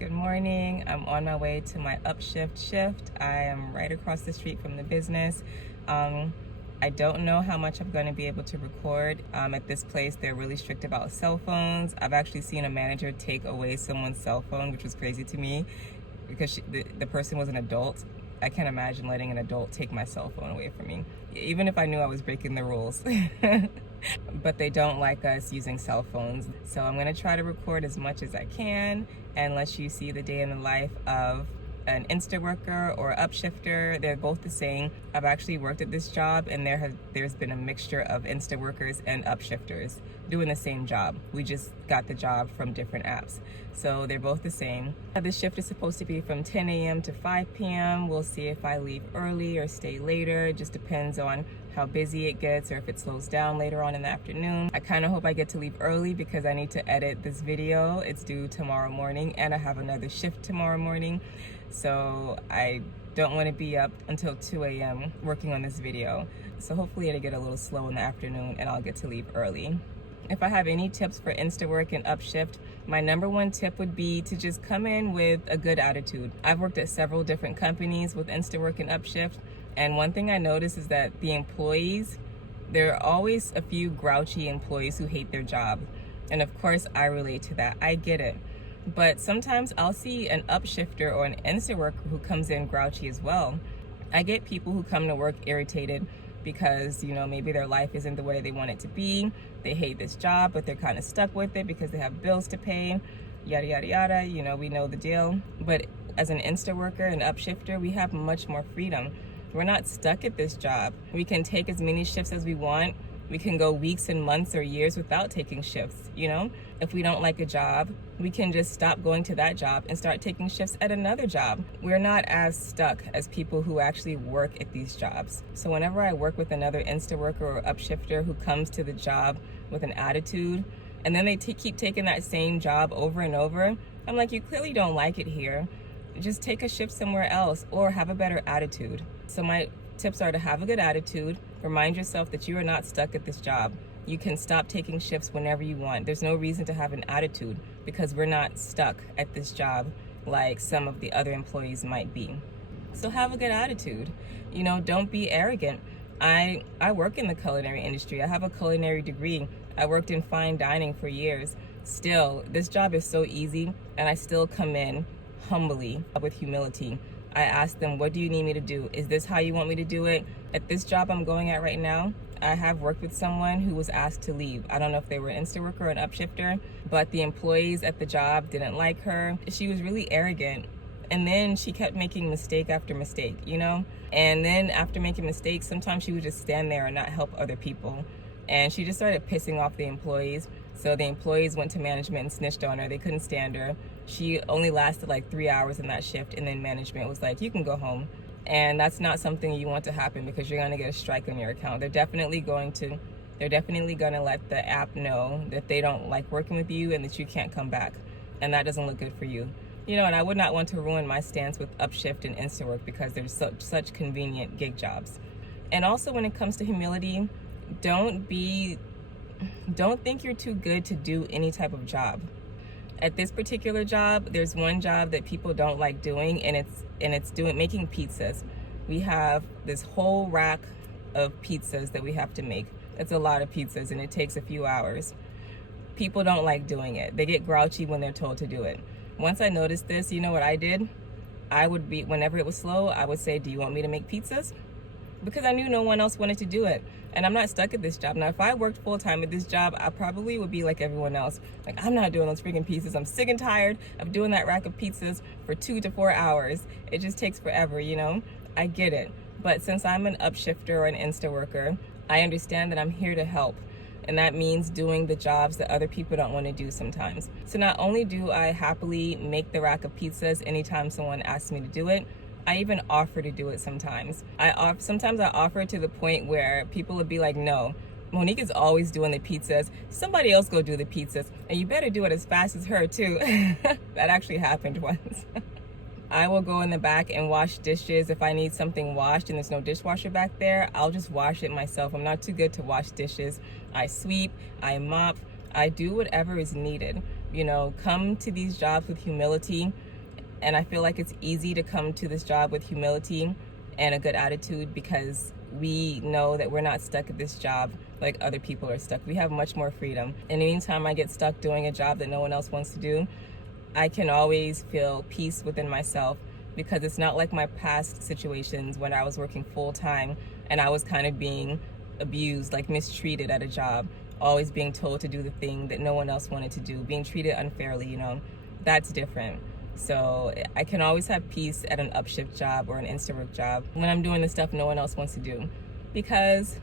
Good morning. I'm on my way to my Upshift shift. I am right across the street from the business. I don't know how much I'm going to be able to record. At this place, they're really strict about cell phones. I've actually seen a manager take away someone's cell phone, which was crazy to me because the person was an adult. I can't imagine letting an adult take my cell phone away from me, even if I knew I was breaking the rules. But they don't like us using cell phones. So I'm gonna try to record as much as I can and let you see the day in the life of an Instaworker or Upshifter. They're both the same. I've actually worked at this job and there's been a mixture of Instaworkers and Upshifters doing the same job. We just got the job from different apps. So they're both the same. This shift is supposed to be from 10 a.m. to 5 p.m. We'll see if I leave early or stay later. It just depends on how busy it gets or if it slows down later on in the afternoon. I kind of hope I get to leave early because I need to edit this video. It's due tomorrow morning and I have another shift tomorrow morning. So I don't want to be up until 2 a.m. working on this video. So hopefully it'll get a little slow in the afternoon and I'll get to leave early. If I have any tips for Instawork and Upshift, my number one tip would be to just come in with a good attitude. I've worked at several different companies with Instawork and Upshift, and one thing I noticed is that the employees, there are always a few grouchy employees who hate their job. And of course, I relate to that. I get it. But sometimes I'll see an Upshifter or an Instaworker who comes in grouchy as well. I get people who come to work irritated because, you know, maybe their life isn't the way they want it to be. They hate this job, but they're kind of stuck with it because they have bills to pay, yada, yada, yada. You know, we know the deal. But as an Instaworker and Upshifter, we have much more freedom. We're not stuck at this job. We can take as many shifts as we want. We can go weeks and months or years without taking shifts, you know? If we don't like a job, we can just stop going to that job and start taking shifts at another job. We're not as stuck as people who actually work at these jobs. So whenever I work with another Instaworker or Upshifter who comes to the job with an attitude, and then they keep taking that same job over and over, I'm like, you clearly don't like it here. Just take a shift somewhere else or have a better attitude. So my tips are to have a good attitude. Remind yourself that you are not stuck at this job. You can stop taking shifts whenever you want. There's no reason to have an attitude because we're not stuck at this job like some of the other employees might be. So have a good attitude. You know, don't be arrogant. I work in the culinary industry. I have a culinary degree. I worked in fine dining for years. Still, this job is so easy and I still come in humbly with humility. I ask them, what do you need me to do? Is this how you want me to do it? At this job I'm going at right now, I have worked with someone who was asked to leave. I don't know if they were an Instaworker or an Upshifter, but the employees at the job didn't like her. She was really arrogant. And then she kept making mistake after mistake, you know? And then after making mistakes, sometimes she would just stand there and not help other people. And she just started pissing off the employees. So the employees went to management and snitched on her. They couldn't stand her. She only lasted like 3 hours in that shift, and then management was like, you can go home. And that's not something you want to happen because you're going to get a strike on your account. They're definitely going to let the app know that they don't like working with you and that you can't come back. And that doesn't look good for you. You know, and I would not want to ruin my stance with Upshift and Instawork because they're such convenient gig jobs. And also when it comes to humility, don't think you're too good to do any type of job. At this particular job, there's one job that people don't like doing, and it's making pizzas. We have this whole rack of pizzas that we have to make. It's a lot of pizzas and it takes a few hours. People don't like doing it. They get grouchy when they're told to do it. Once I noticed this, you know what I did? Whenever it was slow, I would say, do you want me to make pizzas? Because I knew no one else wanted to do it. And I'm not stuck at this job. Now, if I worked full-time at this job, I probably would be like everyone else. Like, I'm not doing those freaking pizzas. I'm sick and tired of doing that rack of pizzas for 2 to 4 hours. It just takes forever, you know? I get it. But since I'm an Upshifter or an Instaworker, I understand that I'm here to help. And that means doing the jobs that other people don't want to do sometimes. So not only do I happily make the rack of pizzas anytime someone asks me to do it, I even offer to do it sometimes. Sometimes I offer to the point where people would be like, no, Monique is always doing the pizzas. Somebody else go do the pizzas. And you better do it as fast as her too. That actually happened once. I will go in the back and wash dishes. If I need something washed and there's no dishwasher back there, I'll just wash it myself. I'm not too good to wash dishes. I sweep, I mop, I do whatever is needed. You know, come to these jobs with humility. And I feel like it's easy to come to this job with humility and a good attitude because we know that we're not stuck at this job like other people are stuck. We have much more freedom. And anytime I get stuck doing a job that no one else wants to do, I can always feel peace within myself, because it's not like my past situations when I was working full time and I was kind of being abused, like mistreated at a job, always being told to do the thing that no one else wanted to do, being treated unfairly, you know. That's different. So I can always have peace at an Upshift job or an Instawork job when I'm doing the stuff no one else wants to do, because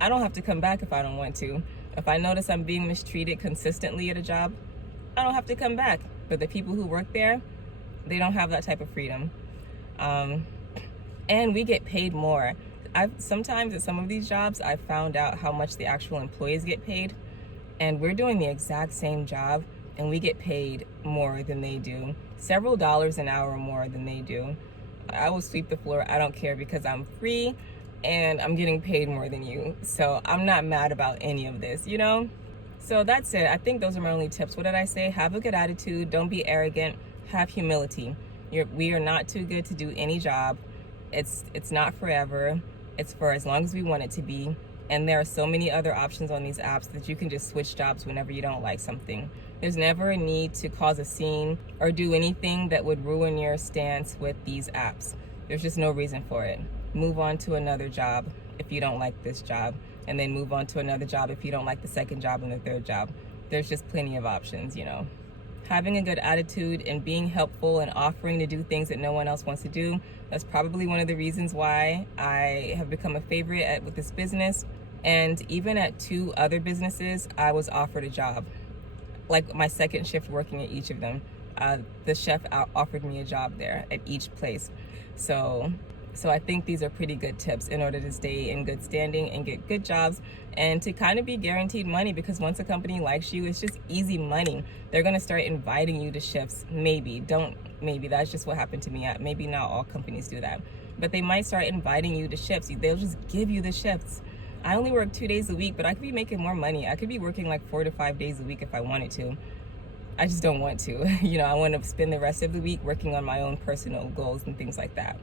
I don't have to come back if I don't want to. If I notice I'm being mistreated consistently at a job, I don't have to come back. But the people who work there, they don't have that type of freedom. And we get paid more. Sometimes at some of these jobs, I've found out how much the actual employees get paid, and we're doing the exact same job and we get paid more than they do, several dollars an hour more than they do. I will sweep the floor, I don't care, because I'm free and I'm getting paid more than you. So I'm not mad about any of this, you know? So that's it. I think those are my only tips. What did I say? Have a good attitude, don't be arrogant, have humility. We are not too good to do any job. It's not forever. It's for as long as we want it to be. And there are so many other options on these apps that you can just switch jobs whenever you don't like something. There's never a need to cause a scene or do anything that would ruin your stance with these apps. There's just no reason for it. Move on to another job if you don't like this job, and then move on to another job if you don't like the second job and the third job. There's just plenty of options, you know. Having a good attitude and being helpful and offering to do things that no one else wants to do, that's probably one of the reasons why I have become a favorite with this business. And even at 2 other businesses, I was offered a job. Like my second shift working at each of them, the chef offered me a job there at each place. So I think these are pretty good tips in order to stay in good standing and get good jobs, and to kind of be guaranteed money, because once a company likes you, it's just easy money. They're gonna start inviting you to shifts. Maybe, that's just what happened to me. Maybe not all companies do that, but they might start inviting you to shifts. They'll just give you the shifts. I only work 2 days a week, but I could be making more money. I could be working like 4 to 5 days a week if I wanted to. I just don't want to. You know, I want to spend the rest of the week working on my own personal goals and things like that.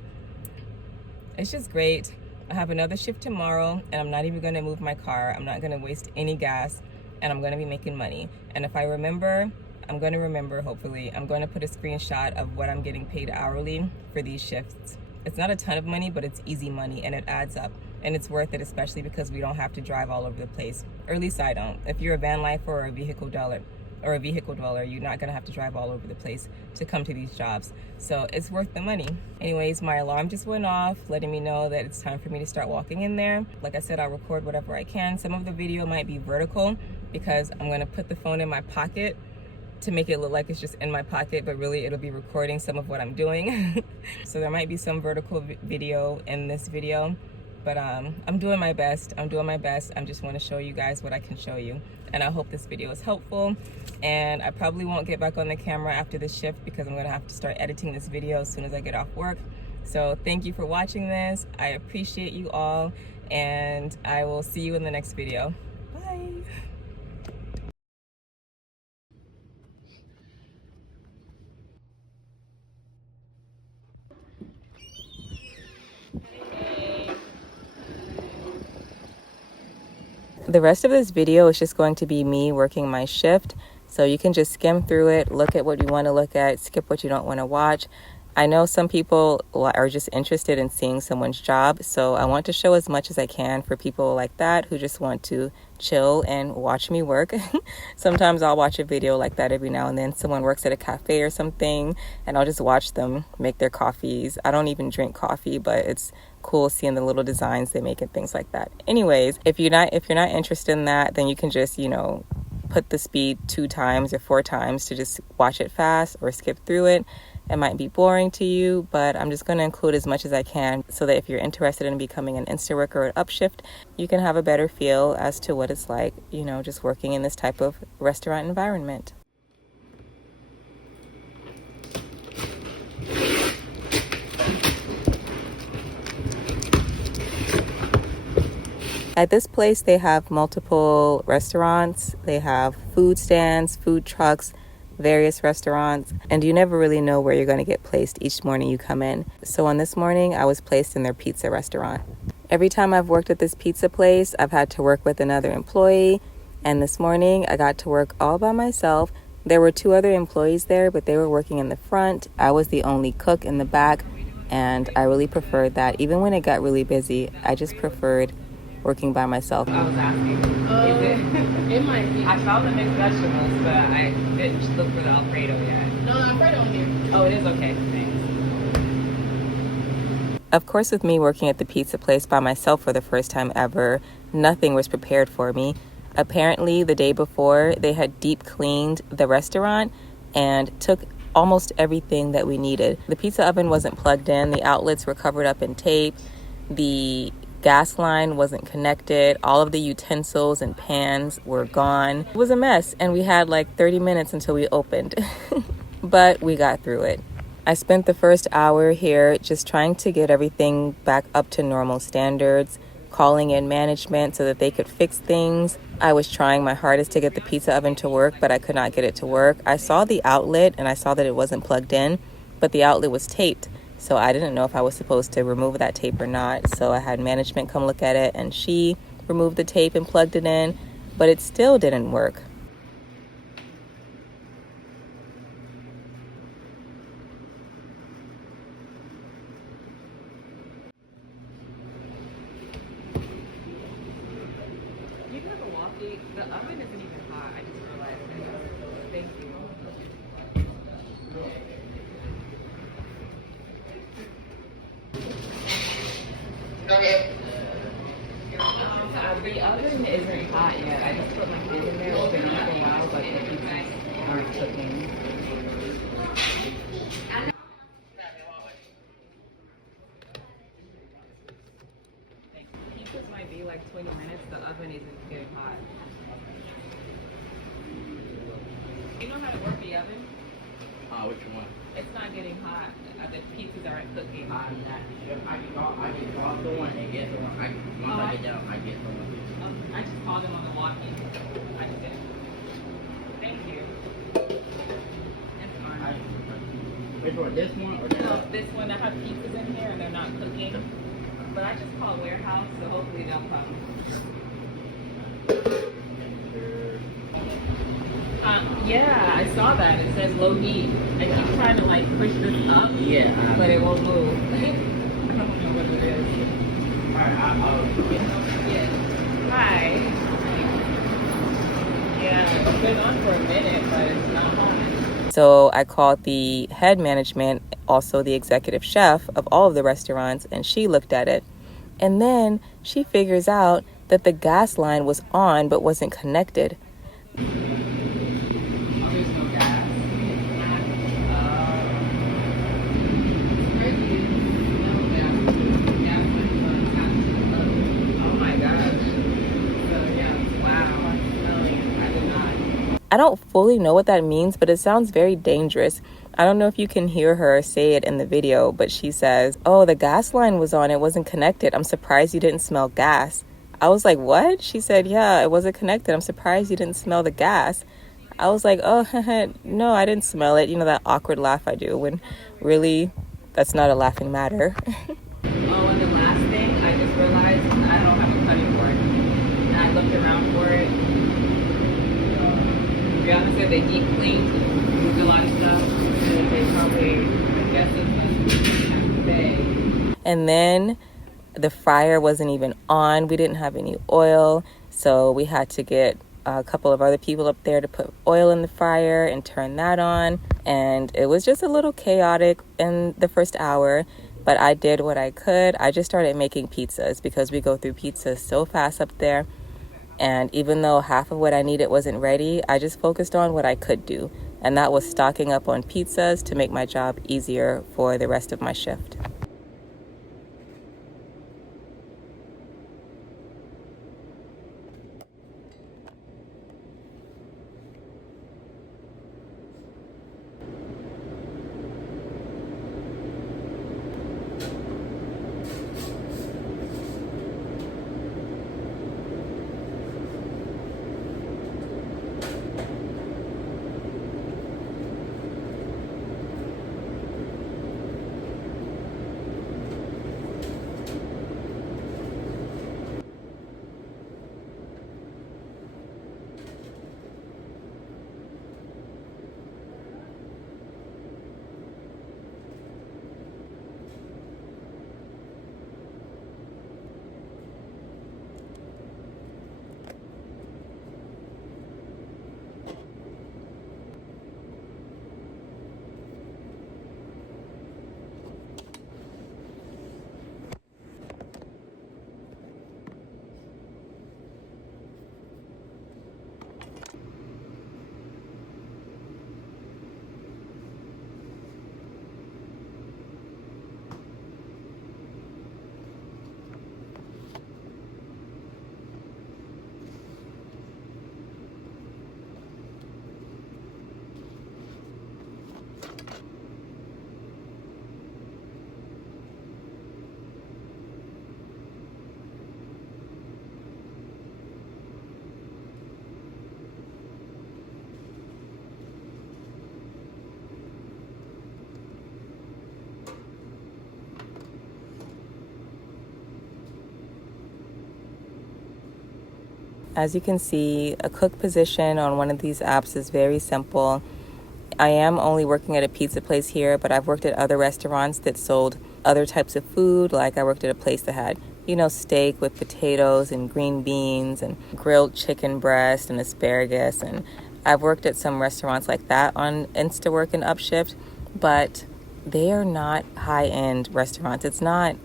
It's just great. I have another shift tomorrow, and I'm not even going to move my car. I'm not going to waste any gas, and I'm going to be making money. And if I remember, I'm going to remember, hopefully, I'm going to put a screenshot of what I'm getting paid hourly for these shifts. It's not a ton of money, but it's easy money, and it adds up. And it's worth it, especially because we don't have to drive all over the place. Or at least I don't. If you're a van lifer or a vehicle dweller, you're not gonna have to drive all over the place to come to these jobs. So it's worth the money. Anyways, my alarm just went off, letting me know that it's time for me to start walking in there. Like I said, I'll record whatever I can. Some of the video might be vertical because I'm gonna put the phone in my pocket to make it look like it's just in my pocket, but really it'll be recording some of what I'm doing. So there might be some vertical video in this video, but I'm doing my best. I just want to show you guys what I can show you, and I hope this video is helpful. And I probably won't get back on the camera after this shift because I'm going to have to start editing this video as soon as I get off work. So thank you for watching this. I appreciate you all, and I will see you in the next video. Bye. The rest of this video is just going to be me working my shift, so you can just skim through it, look at what you want to look at, skip what you don't want to watch. I know some people are just interested in seeing someone's job, so I want to show as much as I can for people like that who just want to chill and watch me work. Sometimes I'll watch a video like that every now and then. Someone works at a cafe or something, and I'll just watch them make their coffees. I don't even drink coffee, but it's cool seeing the little designs they make and things like that. Anyways, if you're not interested in that, then you can just, you know, put the speed 2 times or 4 times to just watch it fast or skip through it. It might be boring to you, but I'm just going to include as much as I can so that if you're interested in becoming an Instawork or an Upshift, you can have a better feel as to what it's like, you know, just working in this type of restaurant environment. At this place, they have multiple restaurants. They have food stands, food trucks, various restaurants, and you never really know where you're going to get placed each morning you come in. So on this morning, I was placed in their pizza restaurant. Every time I've worked at this pizza place, I've had to work with another employee, and this morning I got to work all by myself. There were 2 other employees there, but they were working in the front. I was the only cook in the back, and I really preferred that. Even when it got really busy, I just preferred working by myself. I was asking, is it? It might be. I found the mixed vegetables, but I didn't look for the Alfredo yet. No, Alfredo on here. Oh, it is okay. Thanks. Of course, with me working at the pizza place by myself for the first time ever, nothing was prepared for me. Apparently, the day before, they had deep cleaned the restaurant and took almost everything that we needed. The pizza oven wasn't plugged in. The outlets were covered up in tape. The gas line wasn't connected. All of the utensils and pans were gone. It was a mess, and we had like 30 minutes until we opened. But we got through it. I spent the first hour here just trying to get everything back up to normal standards, calling in management so that they could fix things. I was trying my hardest to get the pizza oven to work, but I could not get it to work. I saw the outlet and I saw that it wasn't plugged in, but the outlet was taped. So I didn't know if I was supposed to remove that tape or not. So I had management come look at it, and she removed the tape and plugged it in, but it still didn't work. You can have a walkie. The oven isn't even hot. I just realized that. Thank you. Okay. The oven isn't hot yet. I just put my food in there. It's been on for a while, but the pizzas aren't cooking. Pizzas might be like 20 minutes. The oven isn't getting hot. You know how to work the oven? Which one? It's not getting hot. The pizzas aren't cooking. I can call someone and get someone. Once I get down, I get someone. I just called them on the walkie. I just did. Thank you. That's fine. Which one? This one or that? No, this one. I have pizzas in here and they're not cooking. But I just called warehouse, so hopefully they'll come. Yeah, I saw that. It says low heat. I keep trying to like push this up, but it won't move. I don't know what it is. Alright, Yeah. Hi. Yeah, it's been on for a minute, but it's not hot. So I called the head management, also the executive chef of all of the restaurants, and she looked at it. And then she figures out that the gas line was on but wasn't connected. I don't fully know what that means, but it sounds very dangerous. I don't know if you can hear her say it in the video, but she says, "Oh, the gas line was on. It wasn't connected. I'm surprised you didn't smell gas." I was like, "What?" She said, "Yeah, it wasn't connected. I'm surprised you didn't smell the gas." I was like, "Oh, no, I didn't smell it." You know, that awkward laugh I do when really that's not a laughing matter. Oh, and the last thing, I just realized I don't have a cutting board. And I looked around for it. Brianna said they deep cleaned, moved a lot of stuff, and they probably, I guess it's today. And then the fryer wasn't even on. We didn't have any oil, so we had to get a couple of other people up there to put oil in the fryer and turn that on. And it was just a little chaotic in the first hour, but I did what I could. I just started making pizzas because we go through pizzas so fast up there. And even though half of what I needed wasn't ready, I just focused on what I could do. And that was stocking up on pizzas to make my job easier for the rest of my shift. As you can see, a cook position on one of these apps is very simple. I am only working at a pizza place here, but I've worked at other restaurants that sold other types of food. Like I worked at a place that had, steak with potatoes and green beans and grilled chicken breast and asparagus. And I've worked at some restaurants like that on Instawork and Upshift, but they are not high-end restaurants. It's not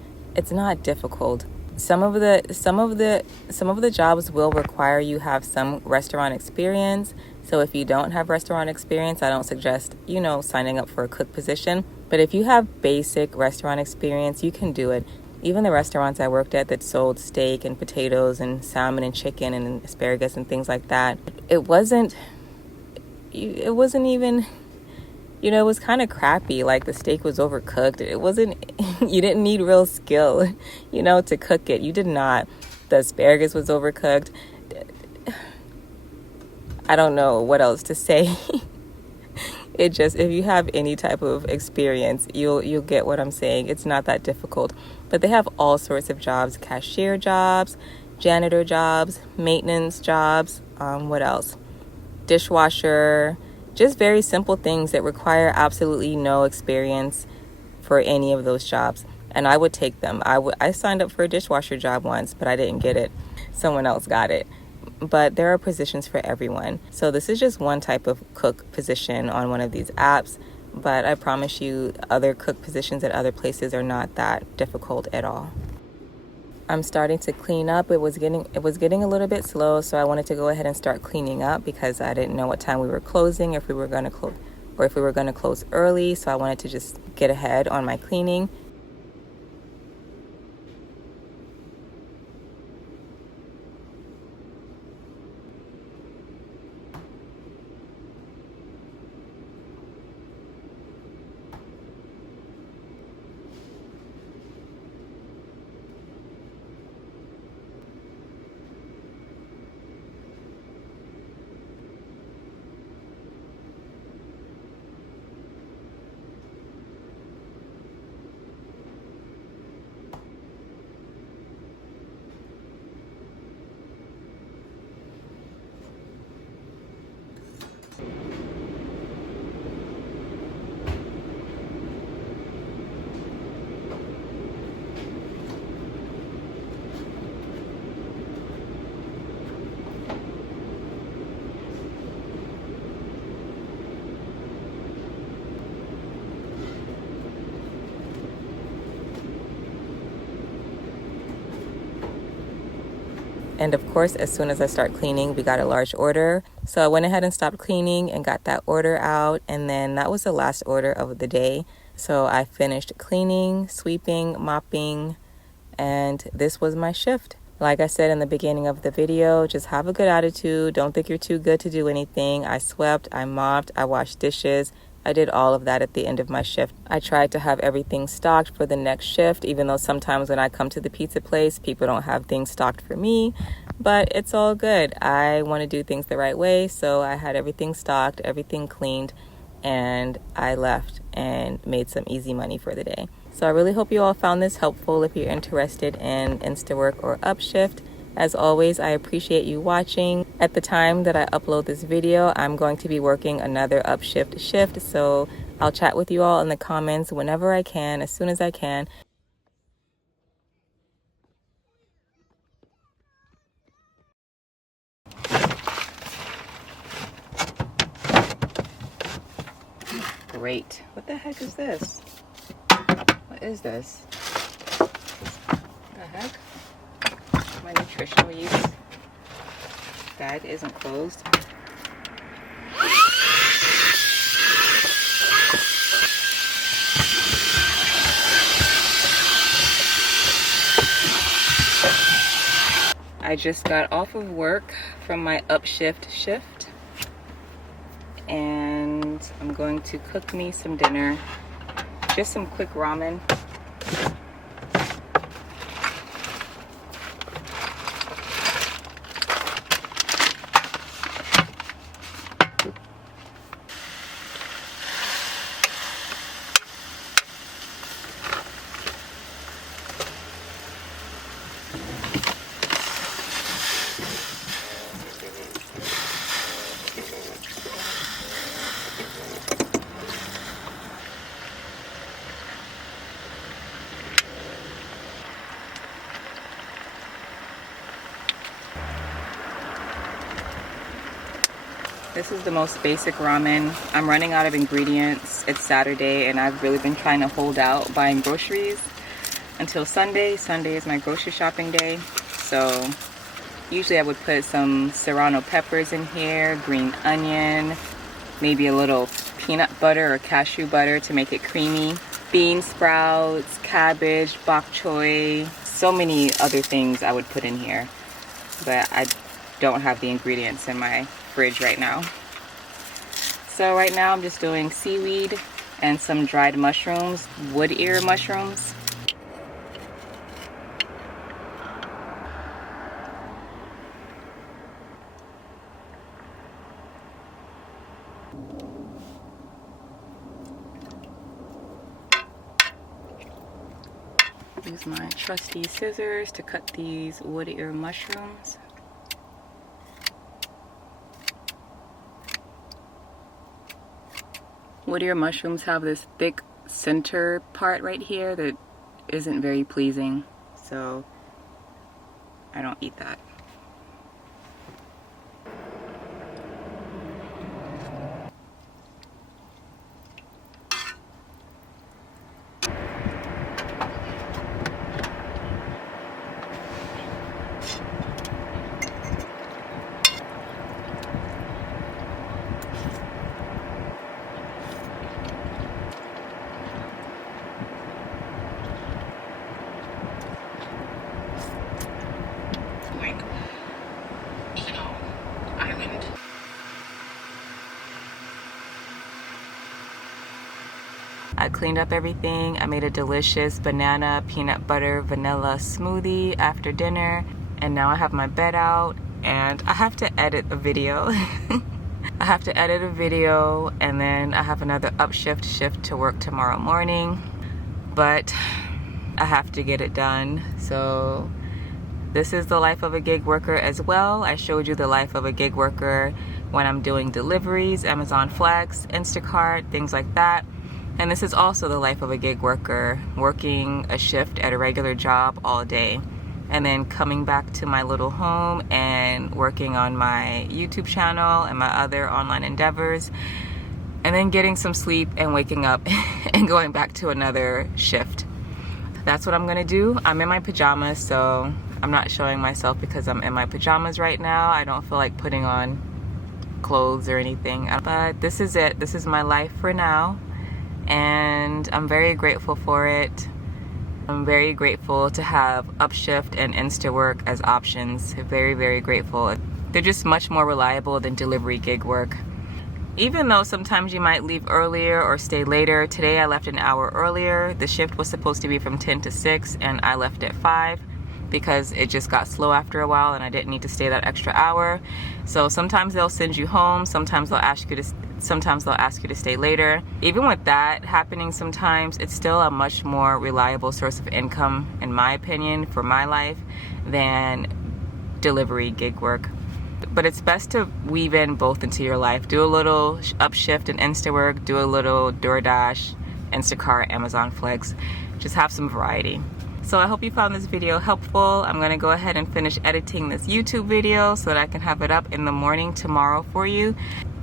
difficult. Some of the jobs will require you have some restaurant experience. So if you don't have restaurant experience, I don't suggest, signing up for a cook position. But if you have basic restaurant experience, you can do it. Even the restaurants I worked at that sold steak and potatoes and salmon and chicken and asparagus and things like that, it wasn't even, it was kind of crappy. Like the steak was overcooked. It wasn't, you didn't need real skill, to cook it. You did not. The asparagus was overcooked. I don't know what else to say. If you have any type of experience, you'll get what I'm saying. It's not that difficult. But they have all sorts of jobs: cashier jobs, janitor jobs, maintenance jobs, what else? Dishwasher, just very simple things that require absolutely no experience for any of those jobs. And I would take them. I signed up for a dishwasher job once, but I didn't get it. Someone else got it. But there are positions for everyone. So this is just one type of cook position on one of these apps. But I promise you, other cook positions at other places are not that difficult at all. I'm starting to clean up. It was getting a little bit slow, so I wanted to go ahead and start cleaning up because I didn't know what time we were closing, if we were going to close, or if we were going to close early. So I wanted to just get ahead on my cleaning. And of course, as soon as I start cleaning, we got a large order. So I went ahead and stopped cleaning and got that order out. And then that was the last order of the day. So I finished cleaning, sweeping, mopping, and this was my shift. Like I said in the beginning of the video, just have a good attitude. Don't think you're too good to do anything. I swept, I mopped, I washed dishes. I did all of that at the end of my shift. I tried to have everything stocked for the next shift, even though sometimes when I come to the pizza place, people don't have things stocked for me, but it's all good. I want to do things the right way, so I had everything stocked, everything cleaned, and I left and made some easy money for the day. So I really hope you all found this helpful. If you're interested in Instawork or Upshift, as always, I appreciate you watching. At the time that I upload this video, I'm going to be working another Upshift shift, so I'll chat with you all in the comments whenever I can, as soon as I can. Great. What the heck is this? What is this? The heck? My nutritional use bag isn't closed. I just got off of work from my Upshift shift, and I'm going to cook me some dinner. Just some quick ramen. This is the most basic ramen. I'm running out of ingredients. It's Saturday and I've really been trying to hold out buying groceries until Sunday. Sunday is my grocery shopping day. So usually I would put some serrano peppers in here, green onion, maybe a little peanut butter or cashew butter to make it creamy, bean sprouts, cabbage, bok choy, so many other things I would put in here, but I don't have the ingredients in my fridge right now. So right now I'm just doing seaweed and some dried mushrooms, wood ear mushrooms. Use my trusty scissors to cut these wood ear mushrooms. Wood ear mushrooms have this thick center part right here that isn't very pleasing, so I don't eat that. I cleaned up everything. I made a delicious banana peanut butter vanilla smoothie after dinner, and now I have my bed out and I have to edit a video. I have to edit a video and then I have another Upshift shift to work tomorrow morning, but I have to get it done. So this is the life of a gig worker as well. I showed you the life of a gig worker when I'm doing deliveries, Amazon Flex, Instacart, things like that. And this is also the life of a gig worker, working a shift at a regular job all day, and then coming back to my little home and working on my YouTube channel and my other online endeavors, and then getting some sleep and waking up and going back to another shift. That's what I'm gonna do. I'm in my pajamas, so I'm not showing myself because I'm in my pajamas right now. I don't feel like putting on clothes or anything, but this is it. This is my life for now. And I'm very grateful for it. I'm very grateful to have Upshift and Instawork as options. Very, very grateful. They're just much more reliable than delivery gig work. Even though sometimes you might leave earlier or stay later. Today I left an hour earlier. The shift was supposed to be from 10 to 6 and I left at 5 because it just got slow after a while and I didn't need to stay that extra hour. So sometimes they'll send you home, sometimes they'll ask you to stay later. Even with that happening sometimes, it's still a much more reliable source of income, in my opinion, for my life, than delivery gig work. But it's best to weave in both into your life. Do a little Upshift and Instawork, do a little DoorDash, Instacart, Amazon Flex. Just have some variety. So I hope you found this video helpful. I'm gonna go ahead and finish editing this YouTube video so that I can have it up in the morning tomorrow for you.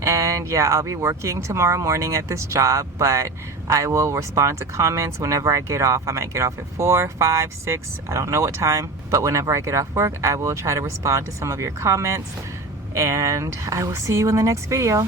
And yeah, I'll be working tomorrow morning at this job, but I will respond to comments whenever I get off. I might get off at 4, 5, 6, I don't know what time, but whenever I get off work, I will try to respond to some of your comments, and I will see you in the next video.